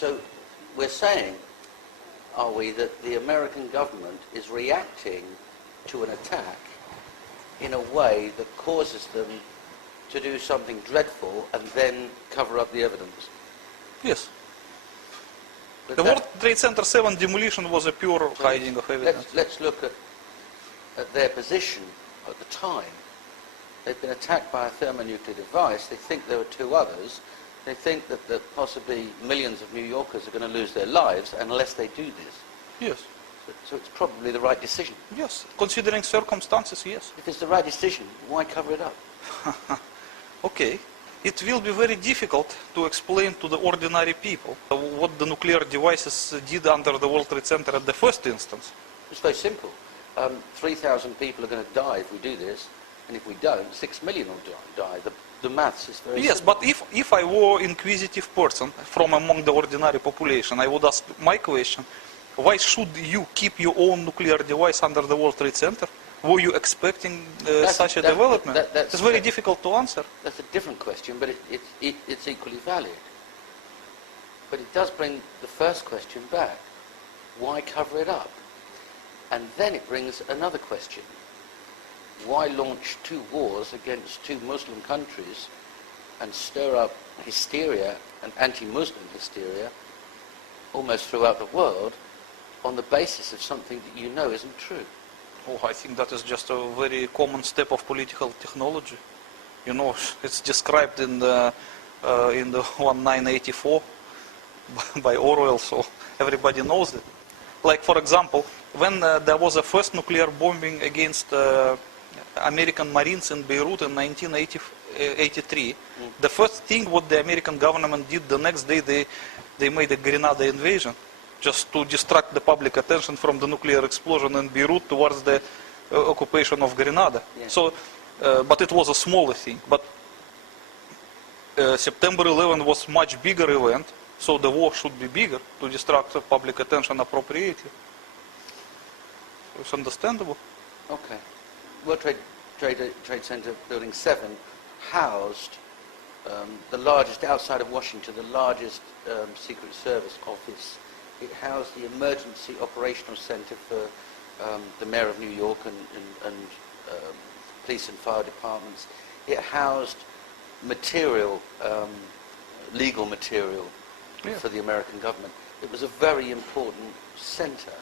So we're saying, are we, that the American government is reacting to an attack in a way that causes them to do something dreadful and then cover up the evidence? Yes. But The World Trade Center 7 demolition was a pure hiding of evidence. Let's look at their position at the time. They've been attacked by a thermonuclear device. They think there were two others. They think that possibly millions of New Yorkers are going to lose their lives unless they do this. Yes. So it's probably the right decision. Yes. Considering circumstances, yes. If it's the right decision, why cover it up? Okay. It will be very difficult to explain to the ordinary people what the nuclear devices did under the World Trade Center at the first instance. It's very simple. 3,000 people are going to die if we do this, and if we don't, 6 million will die. The maths is very Yes, simple. but if I were an inquisitive person from among the ordinary population, I would ask my question, why should you keep your own nuclear device under the World Trade Center? Were you expecting such a development? It's very difficult to answer. That's a different question, but it's equally valid. But it does bring the first question back. Why cover it up? And then it brings another question. Why launch two wars against two Muslim countries and stir up hysteria and anti-Muslim hysteria almost throughout the world on the basis of something that you know isn't true? Oh, I think that is just a very common step of political technology. You know, it's described in the 1984 by Orwell, so everybody knows it. Like, for example, when there was a first nuclear bombing against American Marines in Beirut in 1983, the first thing what the American government did the next day, they made a Grenada invasion, just to distract the public attention from the nuclear explosion in Beirut towards the occupation of Grenada. Yeah. So, but it was a smaller thing. But September 11 was much bigger event, so the war should be bigger to distract the public attention appropriately. It's understandable. Okay. World Trade Center Building 7 housed the largest, outside of Washington, the largest Secret Service office. It housed the Emergency Operational Center for the Mayor of New York and police and fire departments. It housed material, legal material for the American government. It was a very important center.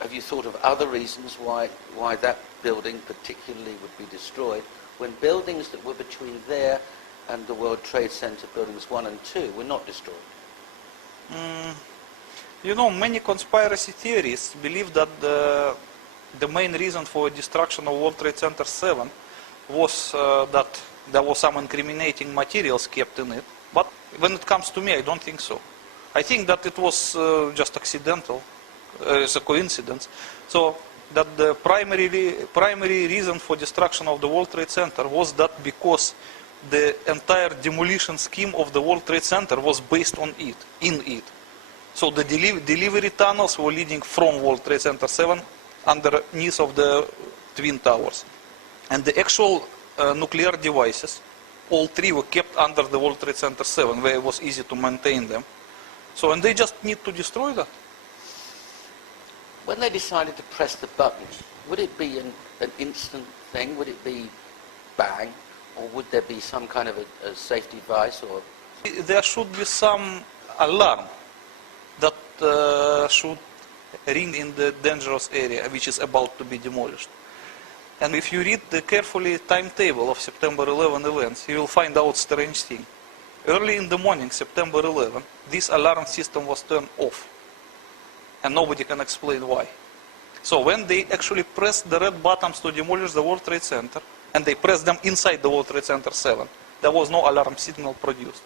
Have you thought of other reasons why that building particularly would be destroyed when buildings that were between there and the World Trade Center buildings 1 and 2 were not destroyed? You know, many conspiracy theorists believe that the main reason for destruction of World Trade Center 7 was that there was some incriminating materials kept in it. But when it comes to me, I don't think so. I think that it was just accidental. It's a coincidence. So that the primary reason for destruction of the World Trade Center was that because the entire demolition scheme of the World Trade Center was based on it, in it. So the delivery tunnels were leading from World Trade Center 7 underneath of the Twin Towers. And the actual nuclear devices, all three were kept under the World Trade Center 7, where it was easy to maintain them. So, and they just need to destroy that. When they decided to press the button, would it be an instant thing? Would it be bang? Or would there be some kind of a safety device? Or there should be some alarm that should ring in the dangerous area, which is about to be demolished. And if you read the carefully timetable of September 11 events, you will find out strange thing. Early in the morning, September 11, this alarm system was turned off. And nobody can explain why. So when they actually pressed the red buttons to demolish the World Trade Center, and they pressed them inside the World Trade Center 7, there was no alarm signal produced.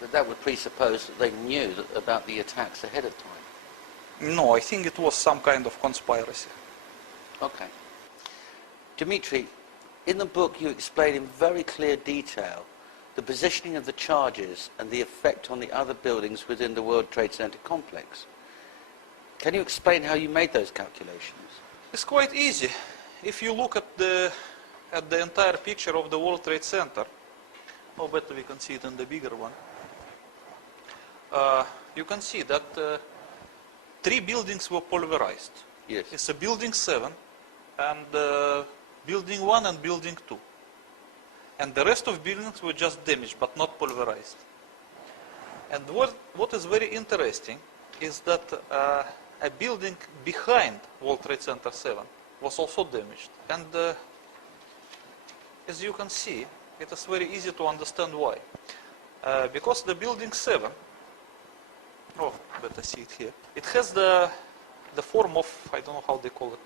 But that would presuppose that they knew about the attacks ahead of time. No, I think it was some kind of conspiracy. Okay. Dimitri, in the book you explain in very clear detail the positioning of the charges and the effect on the other buildings within the World Trade Center complex. Can you explain how you made those calculations? It's quite easy. If you look at the entire picture of the World Trade Center, or better we can see it in the bigger one, you can see that 3 buildings were pulverized. Yes. It's a building 7, and building 1 and building 2. And the rest of buildings were just damaged, but not pulverized. And what is very interesting is that a building behind World Trade Center 7 was also damaged. And as you can see, it is very easy to understand why. Because the building 7, oh, better see it here, it has the form of, I don't know how they call it.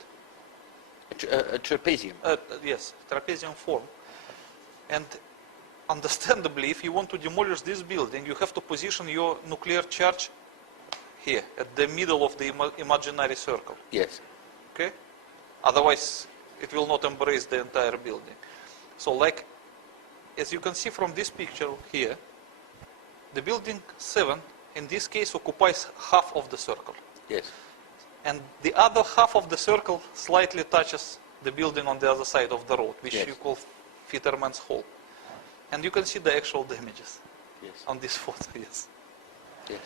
A trapezium. Yes, trapezium form. And understandably, if you want to demolish this building, you have to position your nuclear charge here, at the middle of the imaginary circle. Yes. Okay? Otherwise, it will not embrace the entire building. So, like, as you can see from this picture here, the building 7, in this case, occupies half of the circle. Yes. And the other half of the circle slightly touches the building on the other side of the road, which Yes. you call Fitterman's Hole. And you can see the actual damages Yes. on this photo, yes. Yes.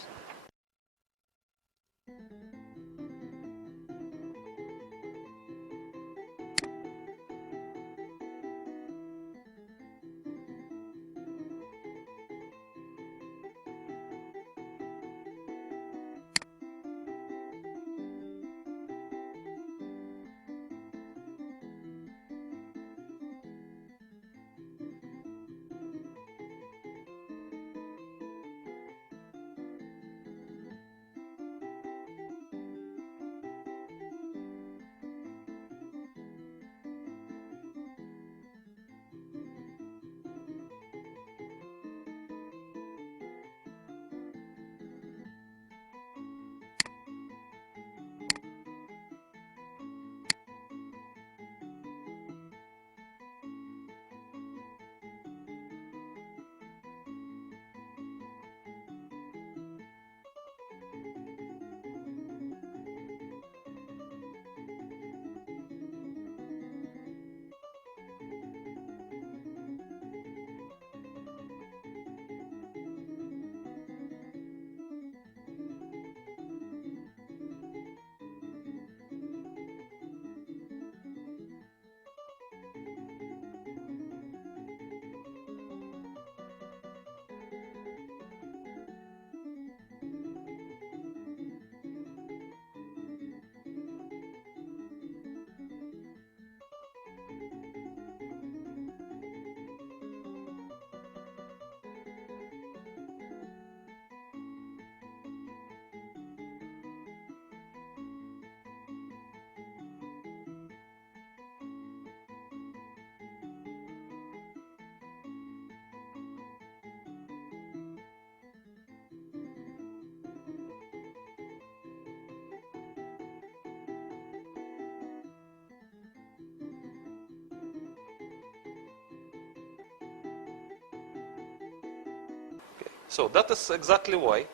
So that is exactly why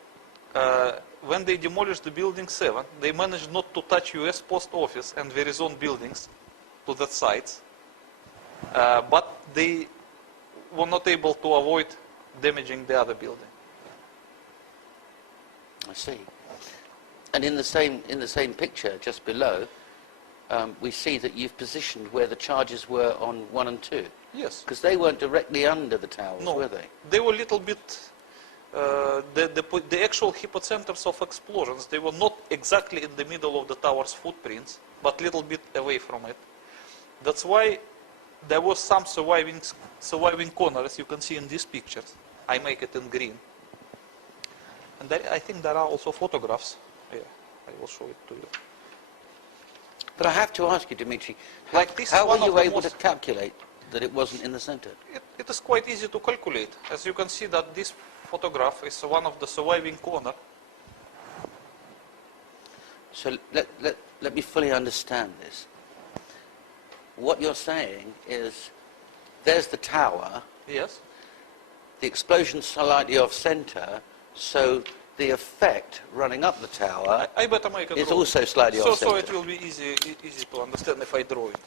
when they demolished the building 7, they managed not to touch US Post Office and Verizon buildings to that site, but they were not able to avoid damaging the other building. I see. And in the same picture just below, we see that you've positioned where the charges were on 1 and 2. Yes. Because they weren't directly under the towers, No, were they? they were a little bit, the actual hypocenters of explosions, they were not exactly in the middle of the tower's footprints, but a little bit away from it. That's why there was some surviving corner, as you can see in these pictures. I make it in green. And I think there are also photographs. Yeah, I will show it to you. But I have to ask you, Dimitri, Like this how one were of you the able to most- calculate that it wasn't in the center? It is quite easy to calculate. As you can see that this photograph is one of the surviving corner. So let me fully understand this. What you're saying is, there's the tower, Yes. the explosion's slightly off center, so the effect running up the tower I better make a is drawing. also slightly So off center. it will be easy to understand if I draw it.